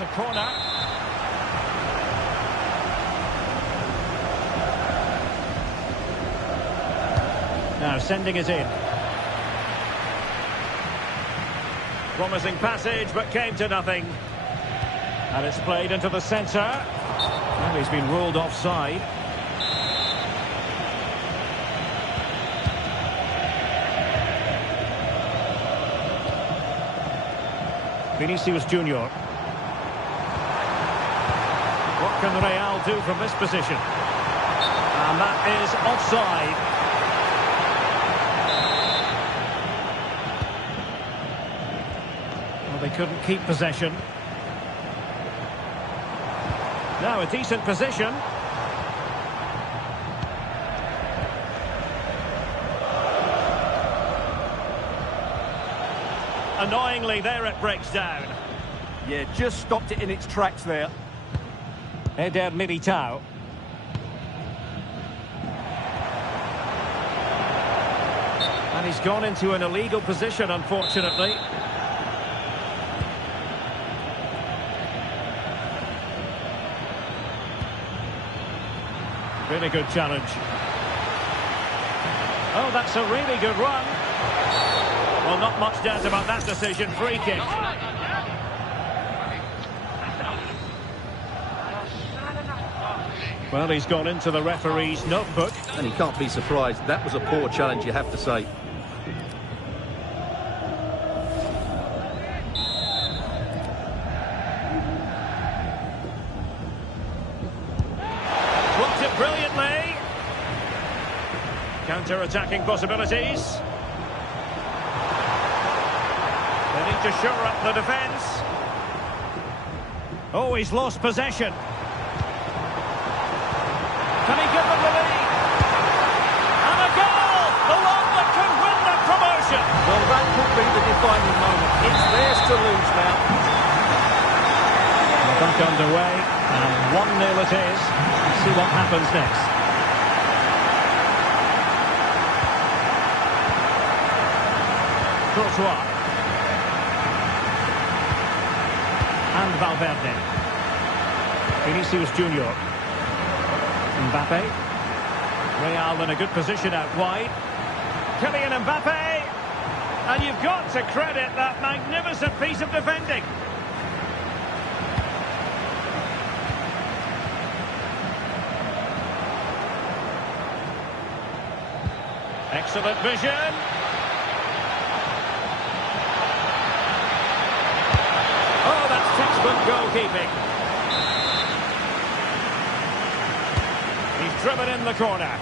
a corner. Now sending it in. Promising passage, but came to nothing. And it's played into the centre. And he's been ruled offside. Vinicius Junior. What can Real do from this position? And that is offside. Well, they couldn't keep possession. Now a decent position. Annoyingly, there it breaks down. Yeah, just stopped it in its tracks there. Eder Militao. And he's gone into an illegal position, unfortunately. Really good challenge. Oh, that's a really good run. Well, not much doubt about that decision. Free kick. Well, he's gone into the referee's notebook. And he can't be surprised. That was a poor challenge, you have to say. Blocked it brilliantly. Counter-attacking possibilities. They need to shore up the defence. Oh, he's lost possession. Can he give them the lead? And a goal! The one that could win the promotion! Well, that could be the defining moment. It's theirs to lose now. Back underway, and 1-0 it is. Let's see what happens next. Courtois. And Valverde. Vinicius Junior. Mbappe. Real in a good position out wide. Kylian Mbappe. And you've got to credit that magnificent piece of defending. Excellent vision. Oh, that's textbook goalkeeping. He's driven in the corner.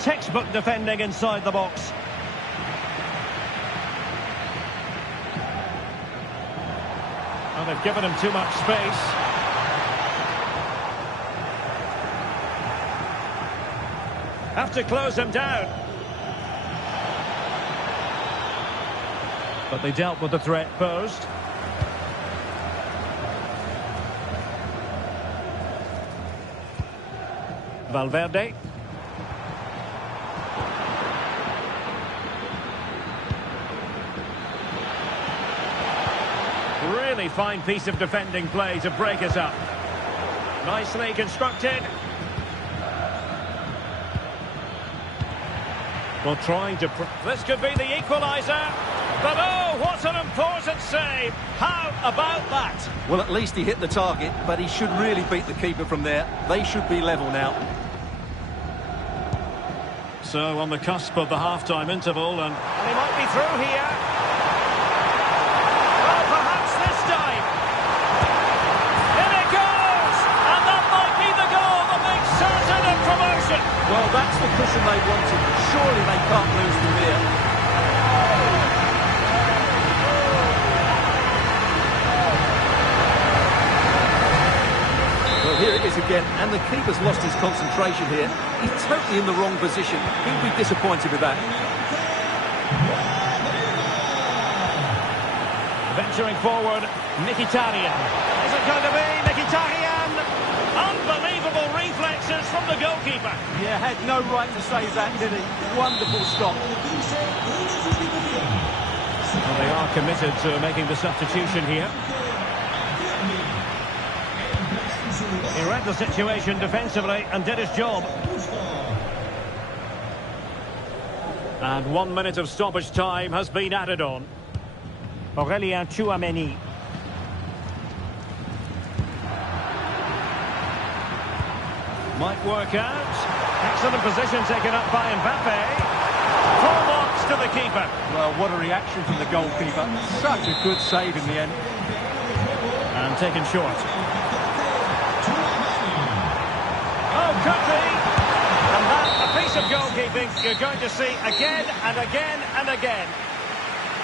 Textbook defending inside the box. Well, they've given him too much space. Have to close him down. But they dealt with the threat posed. Valverde. Really fine piece of defending play to break us up. Nicely constructed. Well, trying to... This could be the equaliser. But oh, what an important save. How about that? Well, at least he hit the target, but he should really beat the keeper from there. They should be level now. So, on the cusp of the half-time interval, and he might be through here. Well, perhaps this time. In it goes! And that might be the goal that makes certain of promotion. Well, that's the cushion they wanted. Surely they can't lose from here. Well, here it is again, and the keeper's lost his concentration here. He's totally in the wrong position. He'll be disappointed with that. Venturing forward, Mkhitaryan. Is it going to be Mkhitaryan? Unbelievable reflexes from the goalkeeper. Yeah, had no right to save that, did he? Wonderful stop. And they are committed to making the substitution here. He read the situation defensively and did his job. And 1 minute of stoppage time has been added on. Aurélien Tchouaméni. Might work out. Excellent position taken up by Mbappe. Full marks to the keeper. Well, what a reaction from the goalkeeper. Such a good save in the end. And taken short. Oh, could be. And that, a piece of goalkeeping you're going to see again and again and again.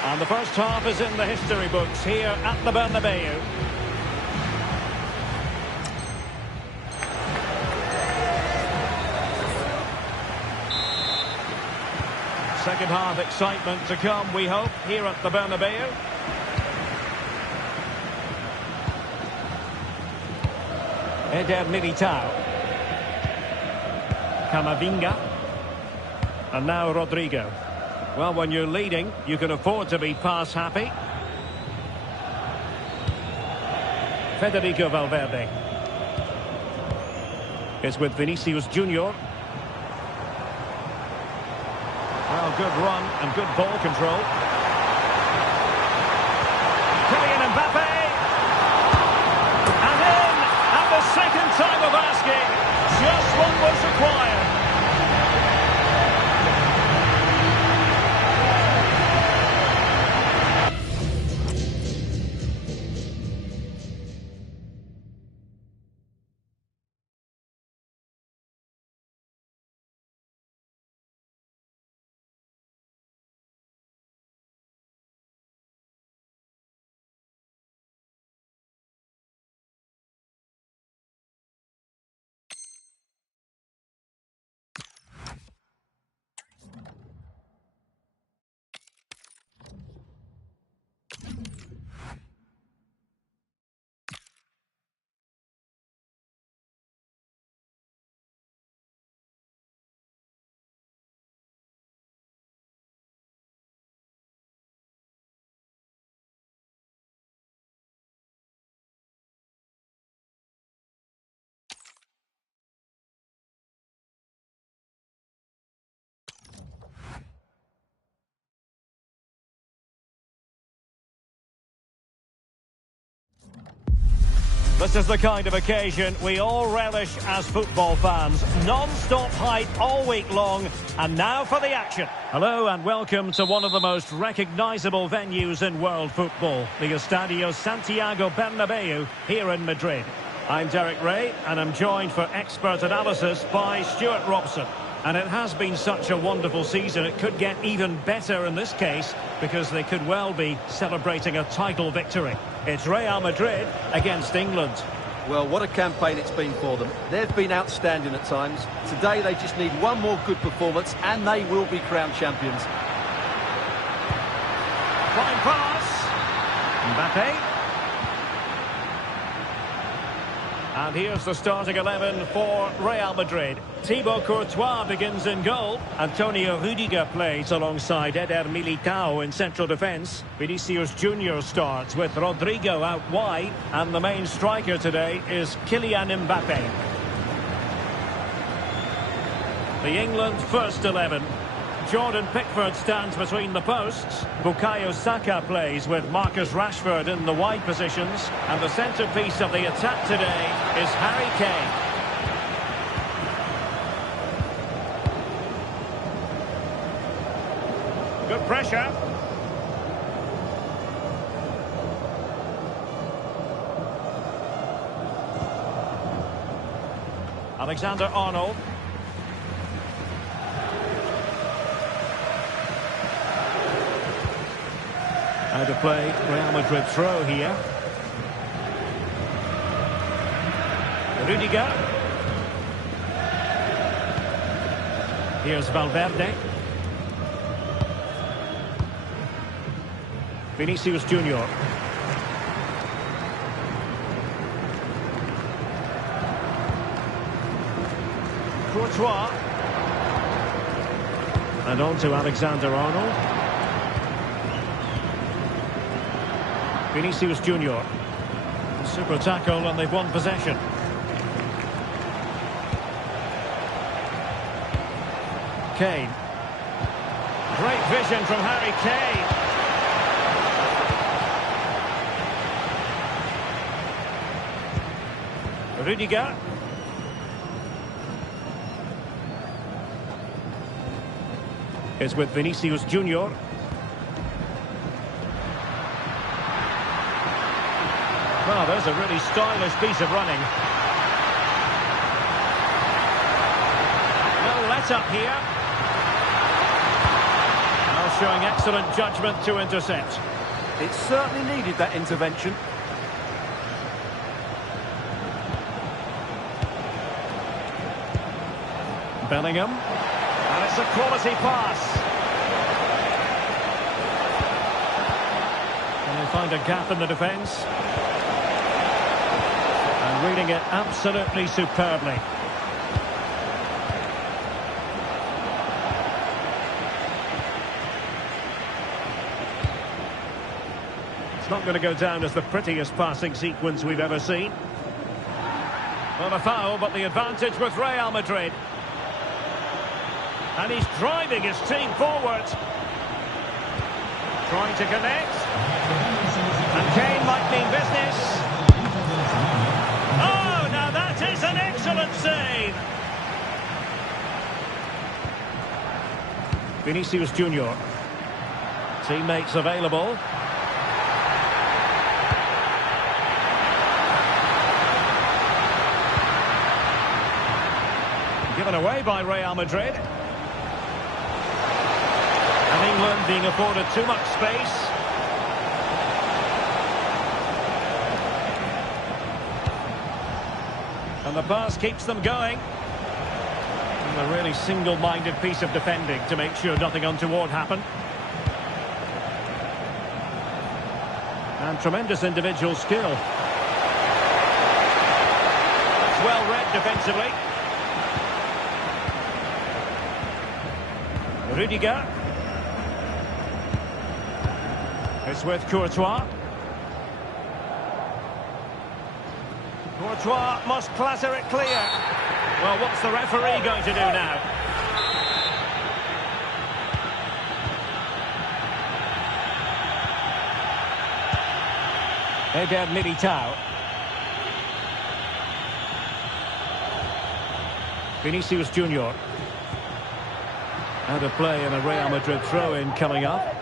And the first half is in the history books here at the Bernabeu. Second half excitement to come, we hope, here at the Bernabeu. Eder Militao. Camavinga. And now Rodrigo. Well, when you're leading, you can afford to be pass happy. Federico Valverde. It's with Vinicius Junior. Well, good run and good ball control. Kylian Mbappe. And in at the second time of asking. Just what was required. This is the kind of occasion we all relish as football fans. Non-stop hype all week long. And now for the action. Hello and welcome to one of the most recognisable venues in world football. The Estadio Santiago Bernabeu here in Madrid. I'm Derek Ray and I'm joined for expert analysis by Stuart Robson. And it has been such a wonderful season, it could get even better in this case because they could well be celebrating a title victory. It's Real Madrid against England. Well, what a campaign it's been for them. They've been outstanding at times. Today they just need one more good performance and they will be crowned champions. Fine pass. Mbappe. And here's the starting 11 for Real Madrid. Thibaut Courtois begins in goal. Antonio Rüdiger plays alongside Eder Militao in central defence. Vinicius Junior starts with Rodrigo out wide. And the main striker today is Kylian Mbappe. The England first 11. Jordan Pickford stands between the posts. Bukayo Saka plays with Marcus Rashford in the wide positions. And the centrepiece of the attack today is Harry Kane. Good pressure. Alexander-Arnold. How to play Real Madrid throw here. Rüdiger. Here's Valverde. Vinicius Junior. Courtois. And on to Alexander-Arnold. Vinicius Junior. Super tackle and they've won possession. Kane. Great vision from Harry Kane. Rudiger. Is with Vinicius Junior. Well, there's a really stylish piece of running. No let up here. Now showing excellent judgment to intercept. It certainly needed that intervention. Bellingham. And it's a quality pass. And they find a gap in the defence. And reading it absolutely superbly. It's not going to go down as the prettiest passing sequence we've ever seen. Well, a foul, but the advantage with Real Madrid. And he's driving his team forward. Trying to connect. And Kane might mean business. Oh, now that is an excellent save. Vinicius Junior. Teammates available. Given away by Real Madrid. And England being afforded too much space. And the pass keeps them going. And a really single-minded piece of defending to make sure nothing untoward happened. And tremendous individual skill. That's well read defensively. Rudiger. It's with Courtois. Courtois must clatter it clear. Well, what's the referee going to do now? Eder Militao. Vinicius Junior. Out of play and a Real Madrid throw-in coming up.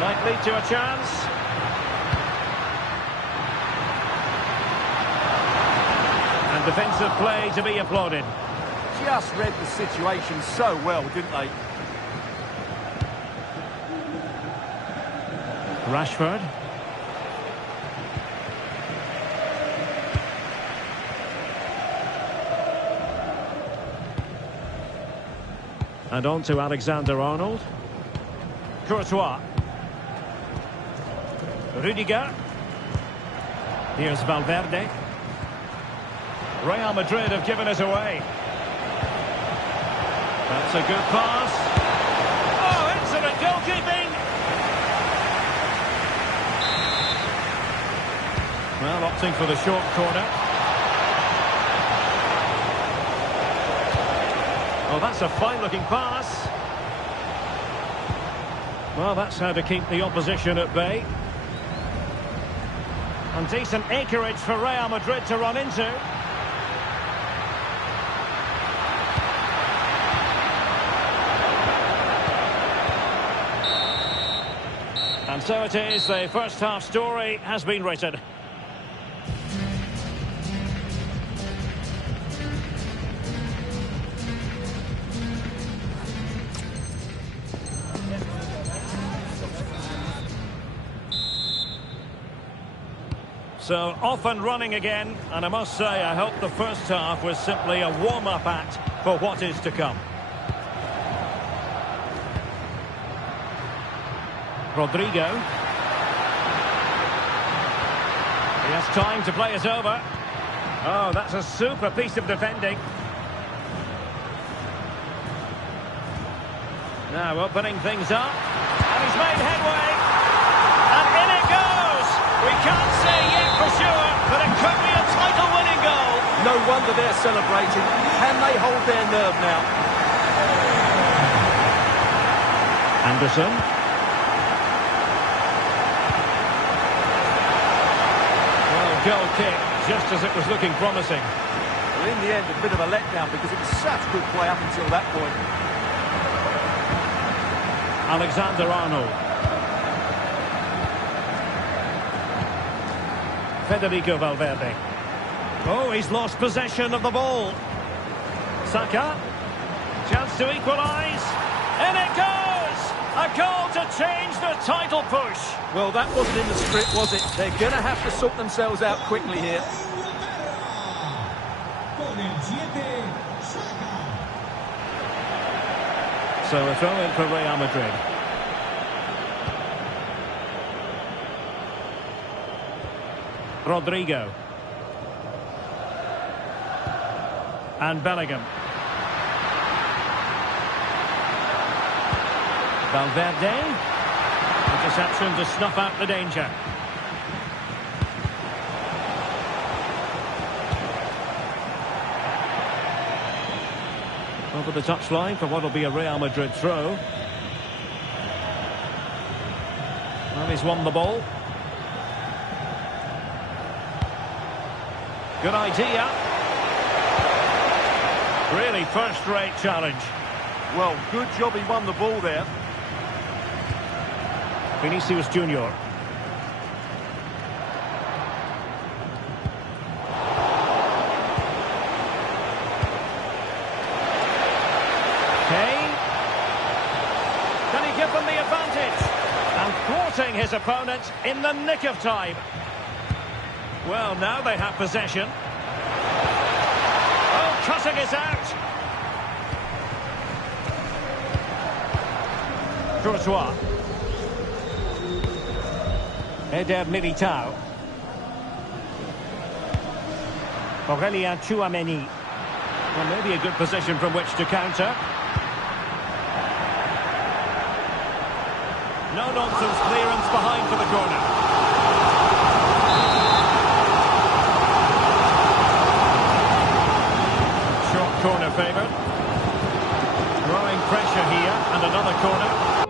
Might lead to a chance. And defensive play to be applauded. Just read the situation so well, didn't they? Rashford. And on to Alexander-Arnold. Courtois. Rudiger. Here's Valverde. Real Madrid have given it away. That's a good pass. Oh, excellent goalkeeping! Well, opting for the short corner. Oh, that's a fine-looking pass. Well, that's how to keep the opposition at bay. And decent acreage for Real Madrid to run into. And so it is, the first half story has been written. So off and running again, and I must say I hope the first half was simply a warm-up act for what is to come. Rodrigo. He has time to play it over. Oh, that's a super piece of defending. Now opening things up. And he's made headway. And in it goes. We can't say yet for sure, but it could be a title-winning goal. No wonder they're celebrating. Can they hold their nerve now? Anderson. Well, goal kick, just as it was looking promising. Well, in the end, a bit of a letdown because it was such good play up until that point. Alexander-Arnold. Federico Valverde. Oh, he's lost possession of the ball. Saka. Chance to equalise. And it goes! A goal to change the title push. Well, that wasn't in the script, was it? They're going to have to sort themselves out quickly here. So a throw in for Real Madrid. Rodrigo. And Bellingham. Valverde. Interception to snuff out the danger. Over the touchline for what will be a Real Madrid throw. Well, he's won the ball. Good idea. Really first-rate challenge. Well, good job he won the ball there. Vinicius Junior. Kane. Can he give them the advantage? And thwarting his opponent in the nick of time. Well, now they have possession. Oh, cutting is out. Courtois. Eder Militao. Aurelien Tchouameni. Well, maybe a good position from which to counter. No-nonsense clearance behind for the corner. Short corner favoured. Growing pressure here, and another corner.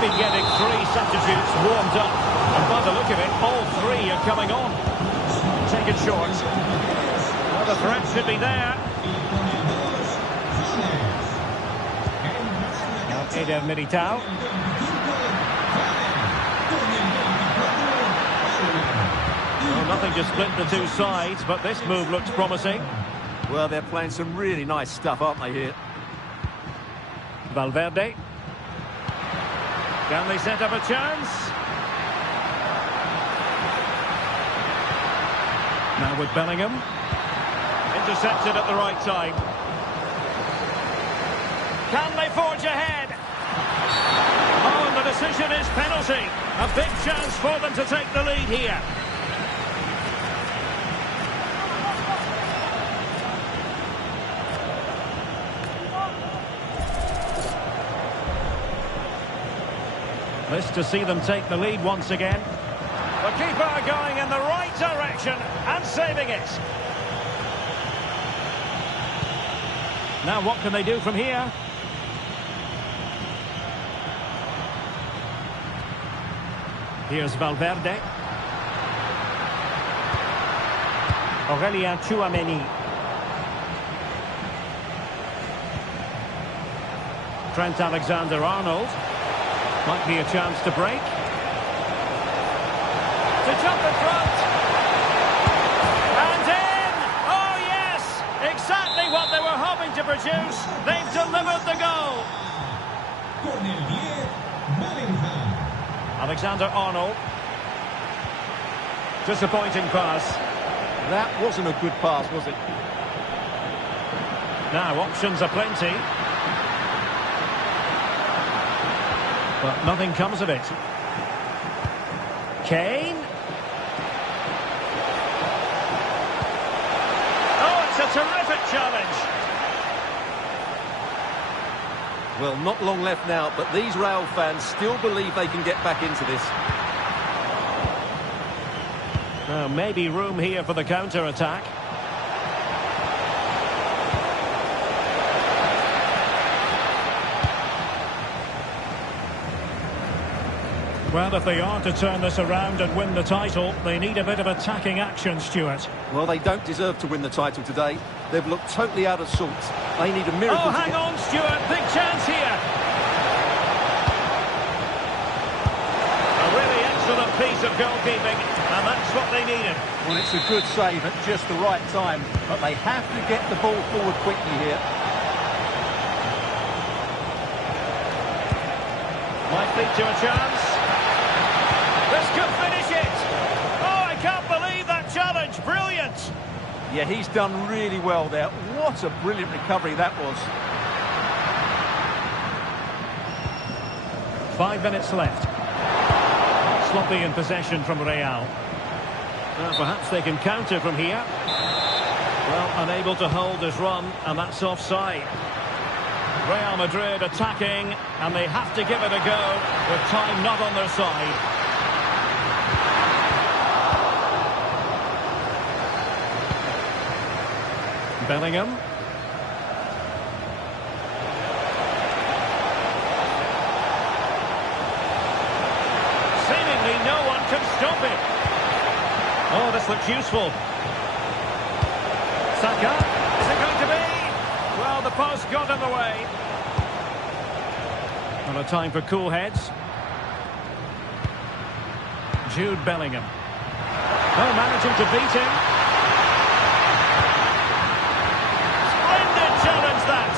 Been getting three substitutes warmed up, and by the look of it, all three are coming on. Taken short. Well, the threat should be there. Now Eder Militao. Well, nothing to split the two sides, but this move looks promising. Well, they're playing some really nice stuff, aren't they, here? Valverde. Can they set up a chance? Now with Bellingham. Intercepted at the right time. Can they forge ahead? Oh, and the decision is penalty. A big chance for them to take the lead here. This to see them take the lead once again. The keeper going in the right direction and saving it. Now what can they do from here? Here's Valverde. Aurelien Tchouameni. Trent Alexander-Arnold. Might be a chance to break. To jump in front. And in! Oh, yes! what they were hoping to produce. They've delivered the goal. Alexander-Arnold. Disappointing pass. That wasn't a good pass, was it? Now, options are plenty. But nothing comes of it. Kane. Oh, it's a terrific challenge. Well, not long left now, but these Real fans still believe they can get back into this. Now, maybe room here for the counter-attack. Well, if they are to turn this around and win the title, they need a bit of attacking action, Stuart. Well, they don't deserve to win the title today. They've looked totally out of sorts. They need a miracle. Oh, hang on, Stuart. Big chance here. A really excellent piece of goalkeeping, and that's what they needed. Well, it's a good save at just the right time, but they have to get the ball forward quickly here. Might lead to a chance. This could finish it. Oh, I can't believe that challenge. Brilliant. Yeah, he's done really well there. What a brilliant recovery that was. 5 minutes left. Sloppy in possession from Real. Perhaps they can counter from here. Well, unable to hold his run, and that's offside. Real Madrid attacking, and they have to give it a go with time not on their side. Bellingham. Seemingly no one can stop it. Oh, this looks useful. Saka. Is it going to be? Well, the post got in the way. Not a time for cool heads. Jude Bellingham. Oh, managing to beat him. Challenge that.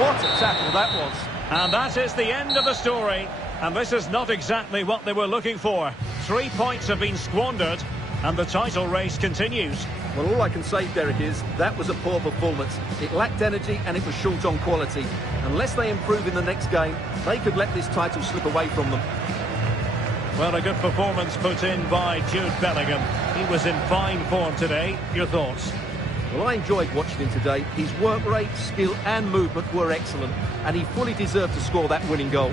What a tackle that was. And that is the end of the story. And this is not exactly what they were looking for. 3 points have been squandered, and the title race continues. Well, all I can say, Derek, is that was a poor performance. It lacked energy and it was short on quality. Unless they improve in the next game, they could let this title slip away from them. Well, a good performance put in by Jude Bellingham. He was in fine form today. Your thoughts? Well, I enjoyed watching him today. His work rate, skill and movement were excellent, and he fully deserved to score that winning goal.